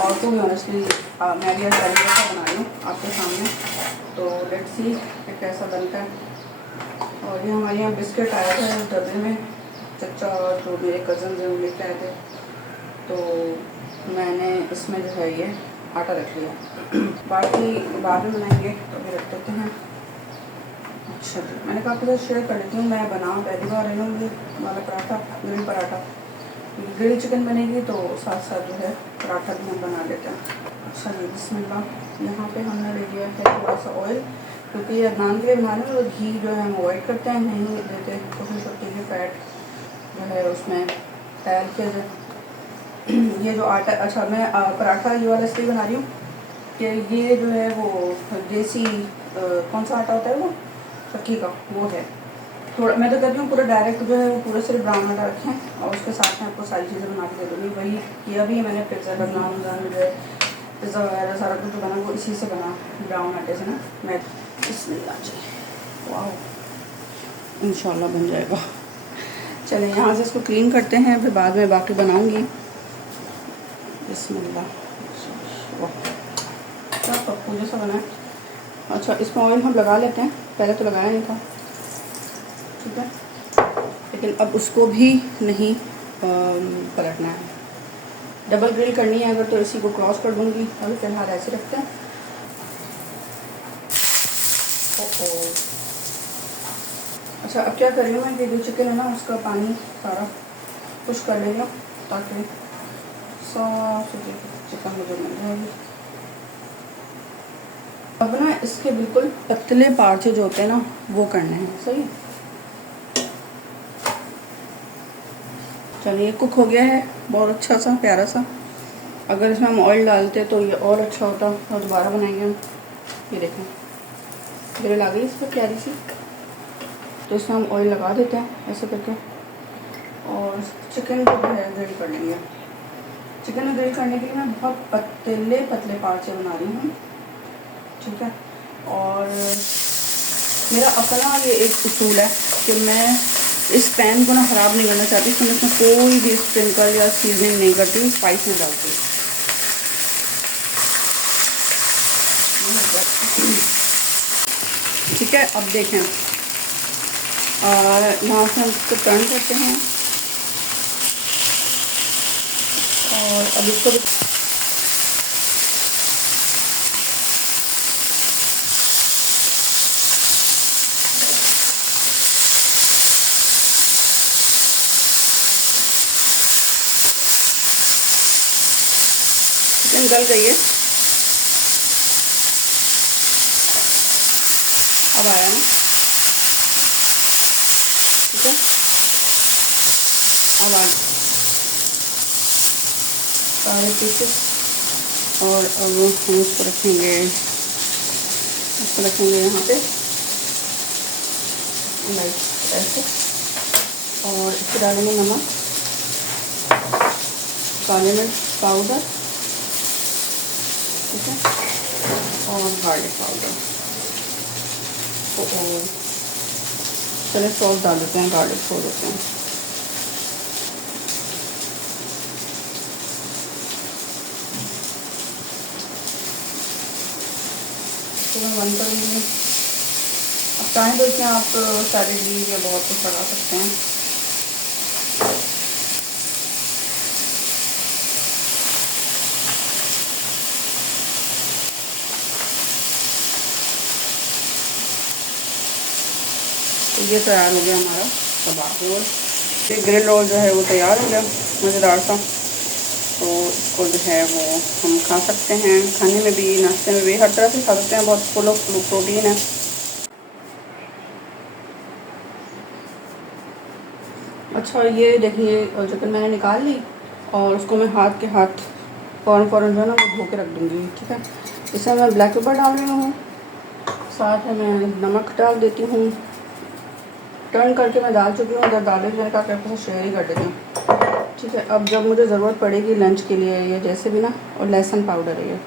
और टू भी ऑनेस्टली मैं भी पहली दफ़ा बना रही हूँ आपके सामने, तो लेट्स सी कि कैसा बनता है। और ये हमारे यहाँ बिस्किट आए थे डब्बे में, चचा और जो मेरे कज़न जो लेके आए थे, तो मैंने इसमें जो है ये आटा रख लिया। बाकी बाद में बनाएंगे, तो अभी रख देते हैं। अच्छा जी, मैंने कहा आपके साथ शेयर कर लेती हूँ, मैं बनाऊँ पहली बार रही हूँ ये वाला paratha, grill paratha. Grill chicken बनेगी तो साथ साथ जो है पराठा भी हम बना लेते हैं। अच्छा जी, बिस्मिल्लाह। यहाँ पे हमने ले लिया है थोड़ा सा ऑयल, क्योंकि ये नान के लिए बनाने में तो घी जो है हम अवॉइड करते हैं, नहीं देते, कोशिश होती है फैट जो है उसमें तैर किया जाए। ये जो आटा, अच्छा मैं पराठा ये वाला इसलिए बना रही हूँ कि ये जो है वो देसी कौन सा आटा होता है वो चक्की का, वो है। थोड़ा मैं तो कहती हूँ पूरा डायरेक्ट जो है वो पूरा सिर्फ ब्राउन आटा रखें और उसके साथ में आपको सारी चीज़ें बना के दे दूँगी। वही किया भी है मैंने, पिज़्ज़ा बना, जो है पिज़्ज़ा वगैरह सारा कुछ जो बना वो इसी से बना, ब्राउन आटे से ना। मैं बिस्मिल्लाह जी, वाह इंशाल्लाह बन जाएगा। चलें यहाँ से इसको क्लीन करते हैं, फिर बाद में बाकी बनाऊँगी। बिस्मिल्लाह, वाह क्या पप्पू जैसा बना है। अच्छा, इसमें ऑयल हम लगा लेते हैं, पहले तो लगाया नहीं था, ठीक है, लेकिन अब उसको भी नहीं पलटना है। डबल ग्रिल करनी है अगर तो इसी को क्रॉस कर दूंगी, अभी फिलहाल ऐसे रखते हैं। अच्छा, अब क्या कर रही हूँ मैं, जो चिकन है ना उसका पानी सारा कुछ कर लेंगे ताकि साफ चिकन मुझे मिल जाएगी। अब ना इसके बिल्कुल पतले पार्चे जो होते हैं ना वो करने हैं, सही। चलिए, कुक हो गया है बहुत अच्छा सा प्यारा सा। अगर इसमें हम ऑयल डालते तो ये और अच्छा होता, और दोबारा बनाएंगे हम। ये देखें ग्रिल आ गई इस पर प्यारी सी, तो इसमें हम ऑयल लगा देते हैं ऐसे करके, और चिकन को जो है ग्रिल कर लेंगे। चिकन ग्रिल करने के लिए मैं बहुत पतले पतले पार्चे बना रही हूँ, ठीक है। और मेरा अपना ये एक उसूल है कि मैं इस पैन को ना ख़राब नहीं करना चाहती, तो मैं इसमें कोई भी स्प्रिंकल या सीजनिंग नहीं करती, स्पाइस नहीं डालती। ठीक है, अब देखें यहाँ से हम इसको टर्न करते हैं, और अब इसको चिकन गल गई है, अब आया ना, ठीक है। अब आ सारे पीसेस, और अब हम इसको रखेंगे यहाँ पे लाइक ऐसे, और इसको डालेंगे नमक, काली मिर्च पाउडर, ठीक है, और गार्लिक पाउडर। और चले सॉस डाल देते हैं, गार्लिक छोड़ देते हैं। तो मैं बंद करूँगी। अब चाहें तो इसमें आप सैलेड लीव या बहुत कुछ लगा सकते हैं। तो ये तैयार हो गया हमारा कबाब रोल। ये ग्रिल रोल जो है वो तैयार हो गया, मज़ेदार सा। तो इसको जो है वो हम खा सकते हैं, खाने में भी, नाश्ते में भी, हर तरह से खा सकते हैं, बहुत फुल ऑफ प्रोटीन है। अच्छा, ये देखिए चिकन मैंने निकाल ली, और उसको मैं हाथ के हाथ फ़ौरन जो है ना वो धो के रख दूँगी, ठीक है। इसमें मैं ब्लैक पेपर डाल रही हूँ, साथ में मैं नमक डाल देती हूँ। टर्न करके मैं डाल चुकी हूँ, जब डाले मैंने कहा आपके साथ शेयर ही कर देती हूँ, ठीक है। अब जब मुझे ज़रूरत पड़ेगी लंच के लिए या जैसे भी ना, और लहसुन पाउडर है ये,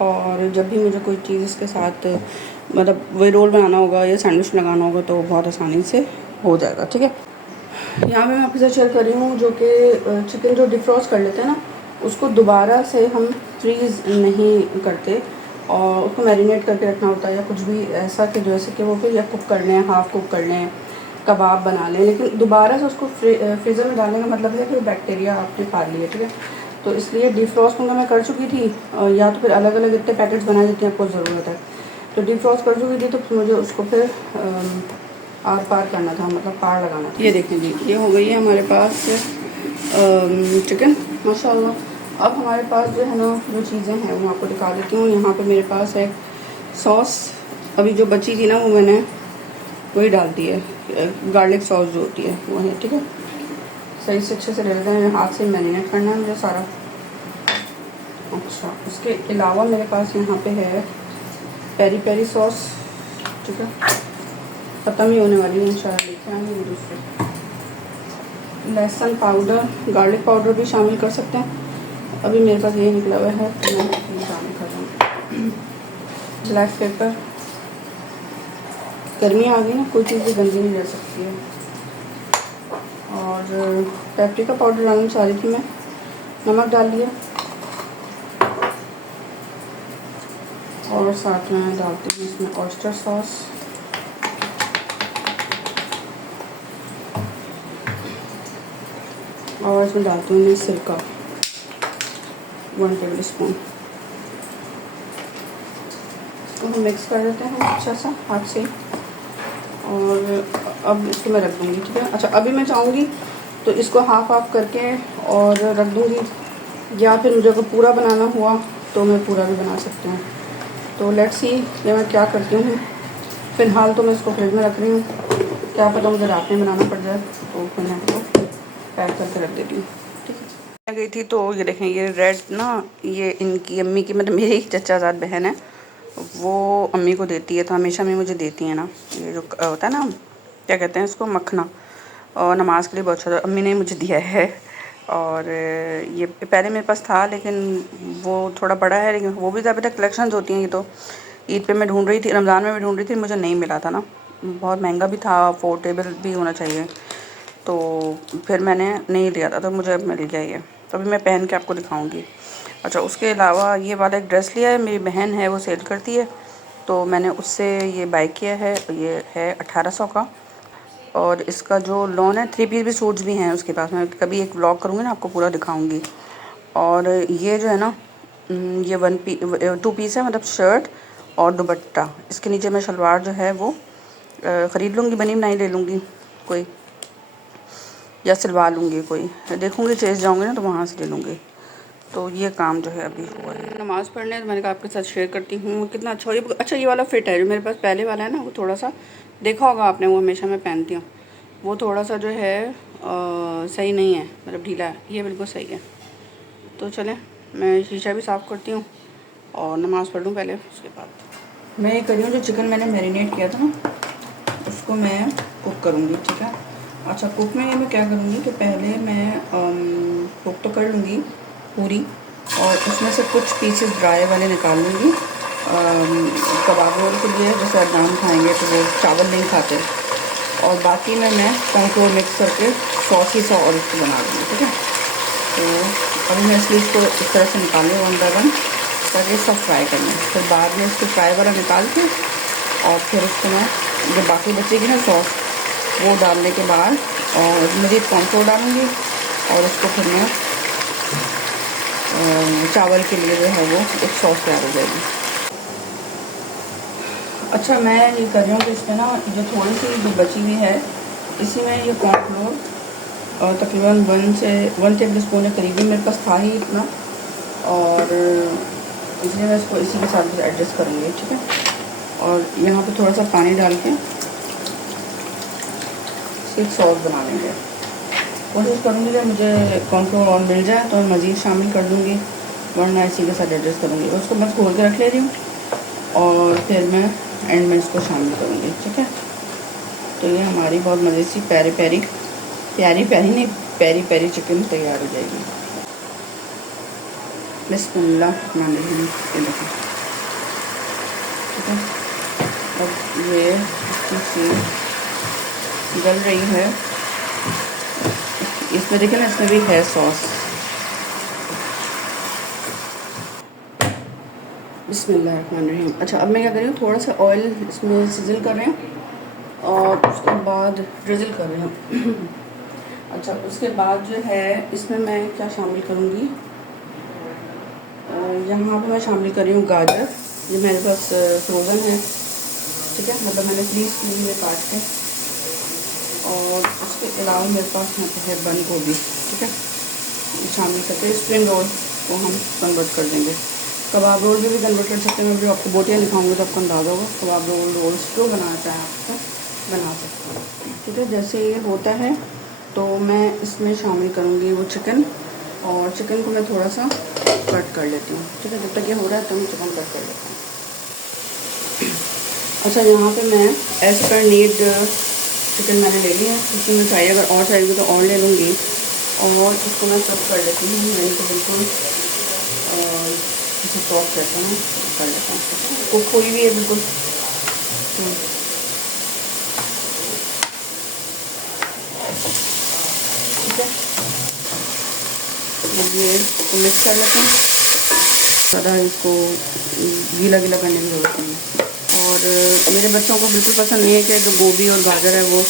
और जब भी मुझे कोई चीज़ इसके साथ मतलब वही रोल बनाना होगा या सैंडविच लगाना होगा तो बहुत आसानी से हो जाएगा, ठीक है। यहाँ पे मैं आपके साथ शेयर कर रही हूँ जो कि चिकन जो डिफ्रॉस्ट कर लेते हैं ना, उसको दोबारा से हम फ्रीज़ नहीं करते और उसको मैरिनेट करके रखना होता है या कुछ भी ऐसा कि जैसे कि वो फिर या कुक कर लें, हाफ़ कुक कर लें, कबाब बना लें, लेकिन दोबारा से उसको फ्रीज़र में डालने का मतलब है कि बैक्टीरिया आपने खा लिया, ठीक है। तो इसलिए डिफ्रॉस्ट मैं कर चुकी थी, या तो फिर अलग अलग इतने पैकेट्स बना देती हैं आपको ज़रूरत है, तो डिफ्रॉस्ट कर चुकी थी, तो मुझे उसको फिर आर पार करना था, मतलब पार लगाना था। ये देखें जी, ये हो गई है हमारे पास चिकन माशाल्लाह। अब हमारे पास जो है ना जो चीज़ें हैं वो आपको दिखा देती हूँ। यहाँ पे मेरे पास है सॉस, अभी जो बची थी ना वो मैंने वही डाल दी है, गार्लिक सॉस जो होती है वो है, ठीक है। सही से अच्छे से डाल दें, हाथ से मैरिनेट करना है मुझे सारा। अच्छा, इसके अलावा मेरे पास यहाँ पे है पेरी पेरी सॉस, ठीक है, ख़त्म ही होने वाली है इंशाल्लाह, लेके आएंगे दूसरे। लहसुन पाउडर, गार्लिक पाउडर भी शामिल कर सकते हैं, अभी मेरे पास ये निकला हुआ है तो मैं ये शामिल कर रहा हूँ। ब्लैक पेपर, गर्मी आ गई ना, कोई चीज़ भी गंदी नहीं रह सकती है। और पेपरिका पाउडर डालना चाह रही थी मैं, नमक डाल दिया, और साथ में डालती हूँ इसमें ऑयस्टर सॉस, और इसमें डालती हूँ मैं सिरका 1 टेबल स्पून। तो हम मिक्स कर देते हैं अच्छा सा हाथ से, और अब इसको मैं रख दूँगी, ठीक है। अच्छा, अभी मैं चाहूँगी तो इसको हाफ करके और रख दूँगी, या फिर मुझे अगर पूरा बनाना हुआ तो मैं पूरा भी बना सकती हूँ। तो लेट्स सी ये मैं क्या करती हूँ। फ़िलहाल तो मैं इसको फ्रिज में रख रही हूँ, क्या पता मुझे रात में बनाना पड़ जाए, तो फिर मैं इसको पैक करके रख देती हूँ, ठीक है। मैं गई थी तो ये देखें, ये रेड ना, ये इनकी अम्मी की, मतलब मेरी चचाजाद बहन है, वो अम्मी को देती है, तो हमेशा में मुझे देती है ना, ये जो होता है ना, क्या कहते हैं इसको, मखना, और नमाज के लिए बहुत अच्छा अम्मी ने मुझे दिया है। और ये पहले मेरे पास था, लेकिन वो थोड़ा बड़ा है, लेकिन वो भी ज़्यादा कलेक्शंस होती हैं। ये तो ईद पे मैं ढूंढ रही थी, रमज़ान में भी ढूंढ रही थी, मुझे नहीं मिला था ना, बहुत महंगा भी था, अफोर्डेबल भी होना चाहिए, तो फिर मैंने नहीं लिया था, तो मुझे अब मिल गया ये, तो अभी मैं पहन के आपको दिखाऊंगी। अच्छा, उसके अलावा ये वाला एक ड्रेस लिया है, मेरी बहन है वो सेल करती है, तो मैंने उससे ये बाय किया है, ये है 1800 का, और इसका जो लॉन है, 3 पीस भी सूट्स भी हैं उसके पास, मैं कभी एक व्लॉग करूँगी ना, आपको पूरा दिखाऊंगी। और ये जो है ना, ये 2 पीस है, मतलब शर्ट और दुपट्टा, इसके नीचे मैं शलवार जो है वो ख़रीद लूँगी, बनी बनाई ले लूँगी कोई, या सिलवा लूँगी कोई, देखूँगी चेस जाऊँगी ना तो वहाँ से ले लूँगी। तो ये काम जो है अभी हुआ है। नमाज़ पढ़ने तो मैंने कहा आपके साथ शेयर करती हूँ कितना अच्छा, ये अच्छा, ये वाला फिट है जो मेरे पास पहले वाला है ना, वो थोड़ा सा देखा होगा आपने, वो हमेशा मैं पहनती हूँ, वो थोड़ा सा जो है सही नहीं है, मतलब ढीला है, ये बिल्कुल सही है। तो चलें, मैं शीशा भी साफ़ करती हूँ और नमाज़ पढ़ लूँ पहले, उसके बाद मैं ये कर रही हूँ, जो चिकन मैंने मैरिनेट किया था ना, उसको मैं कुक करूँगी, ठीक है। अच्छा, कुक में मैं क्या करूँगी कि पहले मैं कुक तो कर लूँगी पूरी, और उसमें से कुछ पीसेस ड्राई वाले निकाल लूँगी कबाब रोल के लिए, जैसे अदनान खाएंगे तो वो चावल नहीं खाते, और बाकी में मैं कॉर्नफ्लोर मिक्स करके सॉसी सा और इसको बना लूँगी, ठीक है। तो अभी मैं इसलिए इसको इस तरह से निकाल लूँ 1 बाय 1, ताकि सब फ्राई करना है, फिर बाद में इसको फ्राई वाला निकाल के, और फिर उसको मैं जो बाकी बचेगी ना सॉस, वो डालने के बाद और मज़ीद कॉर्नफ्लोर डालूँगी, और उसको फिर मैं चावल के लिए जो है वो एक सॉस तैयार हो जाएगी। अच्छा, मैं ये कर रही हूँ कि इसमें ना जो थोड़ी सी जो बची हुई है, इसी में ये कॉर्नफ्लोर तकरीबन 1 टेबल स्पून के करीब मेरे पास था ही इतना, और इसलिए मैं इसको इसी के साथ एडजस्ट करूँगी, ठीक है। और यहाँ पे थोड़ा सा पानी डाल के एक सॉस बना लेंगे। कोशिश करूँगी कि मुझे कॉर्नफ्लोर और मिल जाए तो मैं मज़ीद शामिल कर दूँगी, वरना इसी के साथ एडजस्ट करूँगी। उसको बस खोल के रख ले रही हूँ, और फिर मैं एंड में इसको शामिल करूँगी, ठीक है। तो ये हमारी बहुत मज़े सी प्यारी प्यारी चिकन तैयार हो जाएगी। बिस्मिल्लाह रहमान रहीम, ठीक है। अब ये जल रही है, इसमें देखें ना, इसमें भी है सॉस, बिस्मिल्लाहिर्रहमानिर्रहीम। अच्छा, अब मैं क्या कर रही हूँ, थोड़ा सा ऑयल इसमें सिजल कर रही हूँ और उसके बाद ड्रिजल कर रही हूँ। अच्छा, उसके बाद जो है इसमें मैं क्या शामिल करूँगी, यहाँ पे मैं शामिल कर रही हूँ गाजर। ये मेरे पास फ्रोज़न है, ठीक है, मतलब मैंने प्लीज़ की हुई काट के। और उसके अलावा मेरे पास यहाँ पे है बंद गोभी, ठीक है, शामिल करके स्प्रिंग रोल को हम कन्वर्ट कर देंगे। कबाब रोल भी कन्वर्ट कर सकते हैं। मैं भी आपको बोटियाँ दिखाऊंगी तो आपको अंदाज़ा होगा। कबाब रोल्स जो बनाना चाहें आपको बना सकते हैं, ठीक है। जैसे ये होता है तो मैं इसमें शामिल करूँगी वो चिकन, और चिकन को मैं थोड़ा सा कट कर लेती हूँ, ठीक है। जब तक ये हो रहा है तो मैं चिकन कट कर लेती हूँ। अच्छा, यहाँ पे मैं एज़ पर नीड चिकन मैंने ले लिया है। इसमें मैं चाहिए, अगर और चाहिए तो और ले लूँगी। और इसको मैं सब कर लेती हूँ, मैंने तो बिल्कुल इसे सॉफ्ट रहता है, कर लेता हूँ। कुक हुई भी है बिल्कुल। ठीक है, अब ये इसको मिक्स कर लेते हैं। ज़्यादा इसको गीला गीला करने की ज़रूरत नहीं है। और मेरे बच्चों को बिल्कुल पसंद नहीं है कि जो गोभी और गाजर है वो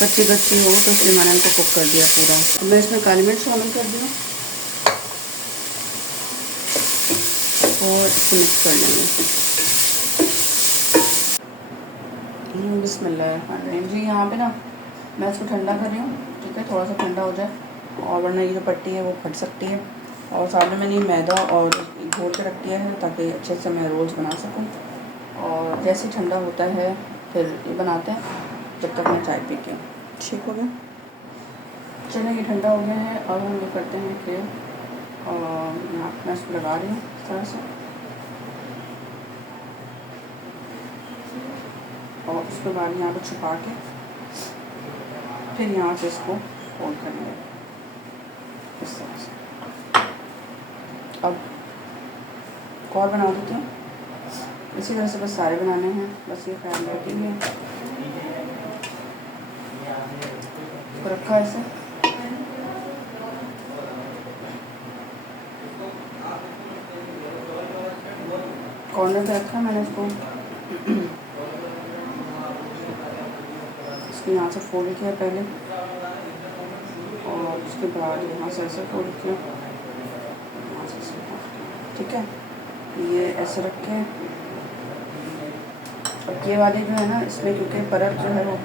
कच्ची कच्ची हो, तो इसलिए मैंने इनको कुक कर दिया पूरा। अब मैं इसमें काली मिर्च शामिल कर दी और इसको मिक्स कर लेंगे। बिस्मिल्लाह जी। यहाँ पे ना मैं इसको ठंडा कर रही हूँ, ठीक है, थोड़ा सा ठंडा हो जाए, और वरना ये जो पट्टी है वो फट सकती है। और साथ में मैंने ये मैदा और घोल के रख दिया है ताकि अच्छे से मैं रोल्स बना सकूँ। और जैसे ठंडा होता है फिर ये बनाते हैं, जब तक मैं चाय पीती हूँ। ठीक हो गया, चलिए ये ठंडा हो गया है। अब हम ये करते हैं कि यहाँ मैं इसको लगा रही हूँ इस तरह से, और उसके बाद यहाँ पर छुपा के फिर यहाँ से इसको फोल्ड कर लेंगे इस तरह से। अब और बना देते हैं इसी तरह से, बस सारे बनाने हैं, बस ये फैन रखेंगे इसको रखा ऐसे। कॉर्नर पे रखा मैंने इसको, इसको यहाँ से फोल्ड किया पहले, और उसके बाद यहाँ से ऐसे फोल्ड किया, यहाँ से ऐसे, ठीक है। ये ऐसे रख के, अब ये वाली जो है ना इसमें क्योंकि परत जो है वो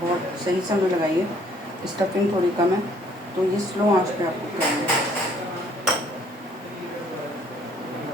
बहुत सही से हमें लगाइए, स्टफिंग थोड़ी कम है, तो ये स्लो आंच पे आपको करना है।